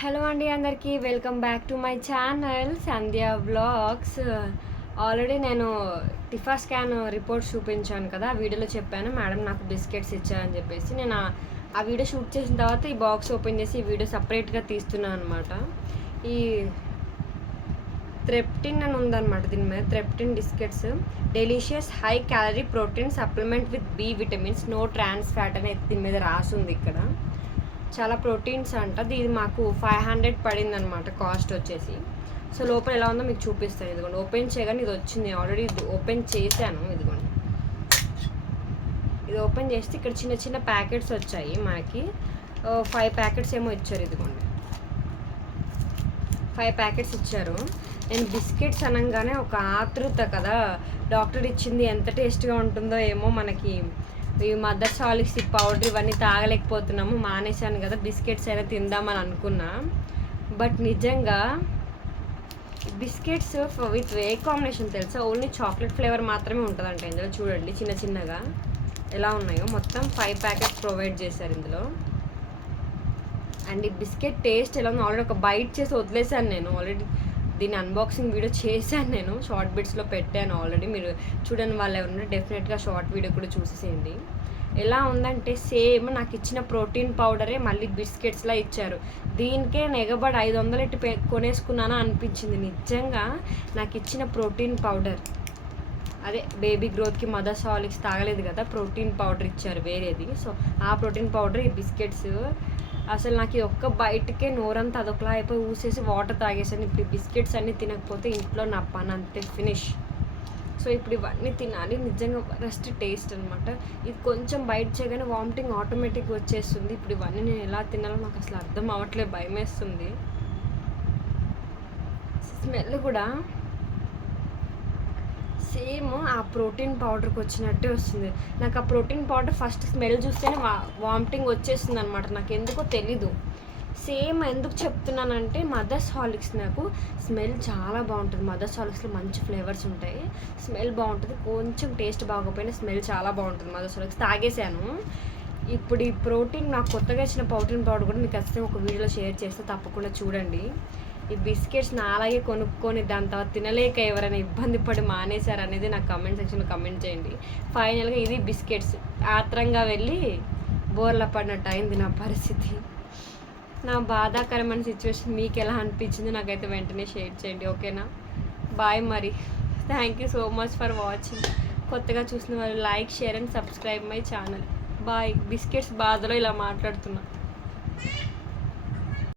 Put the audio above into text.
Hello అండి, అందరికీ welcome back to my channel Sandhya vlogs. Already నేను టిఫా స్కాన్ రిపోర్ట్స్ చూపించాను కదా, ఆ వీడియోలో చెప్పాను మేడం నాకు బిస్కెట్స్ ఇచ్చారని చెప్పేసి. నేను ఆ వీడియో షూట్ చేసిన తర్వాత ఈ బాక్స్ ఓపెన్ చేసి ఈ వీడియో సపరేట్గా తీస్తున్నాను అనమాట. ఈ త్రెప్టిన్ అని ఉందన్నమాట దీని మీద. Threptin biscuits delicious high calorie protein supplement with B vitamins no trans fat అని దీని మీద రాసుంది. ఇక్కడ చాలా ప్రోటీన్స్ అంట. ఇది మాకు 500 పడింది అనమాట కాస్ట్ వచ్చేసి. సో లోపల ఎలా ఉందో మీకు చూపిస్తాను. ఇదిగోండి, ఓపెన్ చేయగానే ఇది వచ్చింది. ఆల్రెడీ ఓపెన్ చేశాను. ఇదిగోండి, ఇది ఓపెన్ చేస్తే ఇక్కడ చిన్న చిన్న ప్యాకెట్స్ వచ్చాయి మనకి. 5 ప్యాకెట్స్ ఏమో ఇచ్చారు. ఇదిగోండి, 5 ప్యాకెట్స్ ఇచ్చారు. నేను బిస్కెట్స్ అనగానే ఒక ఆతృత కదా, డాక్టర్ ఇచ్చింది ఎంత టేస్ట్గా ఉంటుందో ఏమో. మనకి ఈ మదర్ సాలిక్స్ ఈ పౌడర్ ఇవన్నీ తాగలేకపోతున్నాము, మానేశాను కదా, బిస్కెట్స్ అయినా తిందామని అనుకున్నా. బట్ నిజంగా బిస్కెట్స్ విత్ ఏ కాంబినేషన్ తెలుసా? ఓన్లీ చాక్లెట్ ఫ్లేవర్ మాత్రమే ఉంటుందంట ఇందులో. చూడండి చిన్న చిన్నగా ఎలా ఉన్నాయో. మొత్తం 5 ప్యాకెట్స్ ప్రొవైడ్ చేశారు ఇందులో. అండ్ ఈ బిస్కెట్ టేస్ట్ ఎలా ఉందో ఆల్రెడీ ఒక బైట్ చేసి వదిలేసాను నేను. ఆల్రెడీ దీని అన్బాక్సింగ్ వీడియో చేశాను నేను, షార్ట్ బిట్స్లో పెట్టాను ఆల్రెడీ. మీరు చూడని వాళ్ళు ఎవరున్నా డెఫినెట్గా షార్ట్ వీడియో కూడా చూసేసేయండి. ఎలా ఉందంటే సేమ్ నాకు ఇచ్చిన ప్రోటీన్ పౌడరే మళ్ళీ బిస్కెట్స్లా ఇచ్చారు. దీనికే నెగబడి 500 ఎట్టి కొనేసుకున్నానా అనిపించింది. నిజంగా నాకు ఇచ్చిన ప్రోటీన్ పౌడర్, అదే బేబీ గ్రోత్కి మదర్ సాలిక్స్ తాగలేదు కదా, ప్రోటీన్ పౌడర్ ఇచ్చారు వేరేది. సో ఆ ప్రోటీన్ పౌడర్ ఈ బిస్కెట్స్. అసలు నాకు ఈ ఒక్క బయటకే నోరంతా అదొకలా అయిపోయి ఊసేసి వాటర్ తాగేసాను. ఇప్పుడు ఈ బిస్కెట్స్ అన్నీ తినకపోతే ఇంట్లో నా పని అంతే ఫినిష్. సో ఇప్పుడు ఇవన్నీ తినాలి. నిజంగా వరస్ట్ టేస్ట్ అనమాట. ఇది కొంచెం బయట చేయగానే వామిటింగ్ ఆటోమేటిక్గా వచ్చేస్తుంది. ఇప్పుడు ఇవన్నీ నేను ఎలా తినాలో నాకు అసలు అర్థం అవ్వట్లేదు, భయం వేస్తుంది. స్మెల్ కూడా సేమ్ ఆ ప్రోటీన్ పౌడర్కి వచ్చినట్టే వస్తుంది. నాకు ఆ ప్రోటీన్ పౌడర్ ఫస్ట్ స్మెల్ చూస్తేనే వామిటింగ్ వచ్చేస్తుంది అనమాట. నాకు ఎందుకో తెలీదు. సేమ్ ఎందుకు చెప్తున్నానంటే మదర్స్ హార్లిక్స్ నాకు స్మెల్ చాలా బాగుంటుంది. మదర్స్ హార్లిక్స్లో మంచి ఫ్లేవర్స్ ఉంటాయి, స్మెల్ బాగుంటుంది. కొంచెం టేస్ట్ బాగోపోయినా స్మెల్ చాలా బాగుంటుంది. మదర్స్ హార్లిక్స్ తాగేసాను. ఇప్పుడు ఈ ప్రోటీన్ నాకు కొత్తగా ఇచ్చిన ప్రోటీన్ పౌడర్ కూడా మీకు ఖచ్చితంగా ఒక వీడియోలో షేర్ చేస్తే తప్పకుండా చూడండి. ఈ బిస్కెట్స్ నా అలాగే కొనుక్కొని దాని తర్వాత తినలేక ఎవరైనా ఇబ్బంది పడి మానేశారు అనేది నాకు కమెంట్ సెక్షన్లో కమెంట్ చేయండి. ఫైనల్గా ఇది బిస్కెట్స్ ఆత్రంగా వెళ్ళి బోర్ల పడినట్టు అయింది నా పరిస్థితి. నా బాధాకరమైన సిచ్యువేషన్ మీకు ఎలా అనిపించింది నాకైతే వెంటనే షేర్ చేయండి, ఓకేనా? బాయ్ మరి. Thank you so much for watching. కొత్తగా చూసిన వాళ్ళు like, share and subscribe my channel. Bye. Biscuits బాధలో ఇలా మాట్లాడుతున్నా.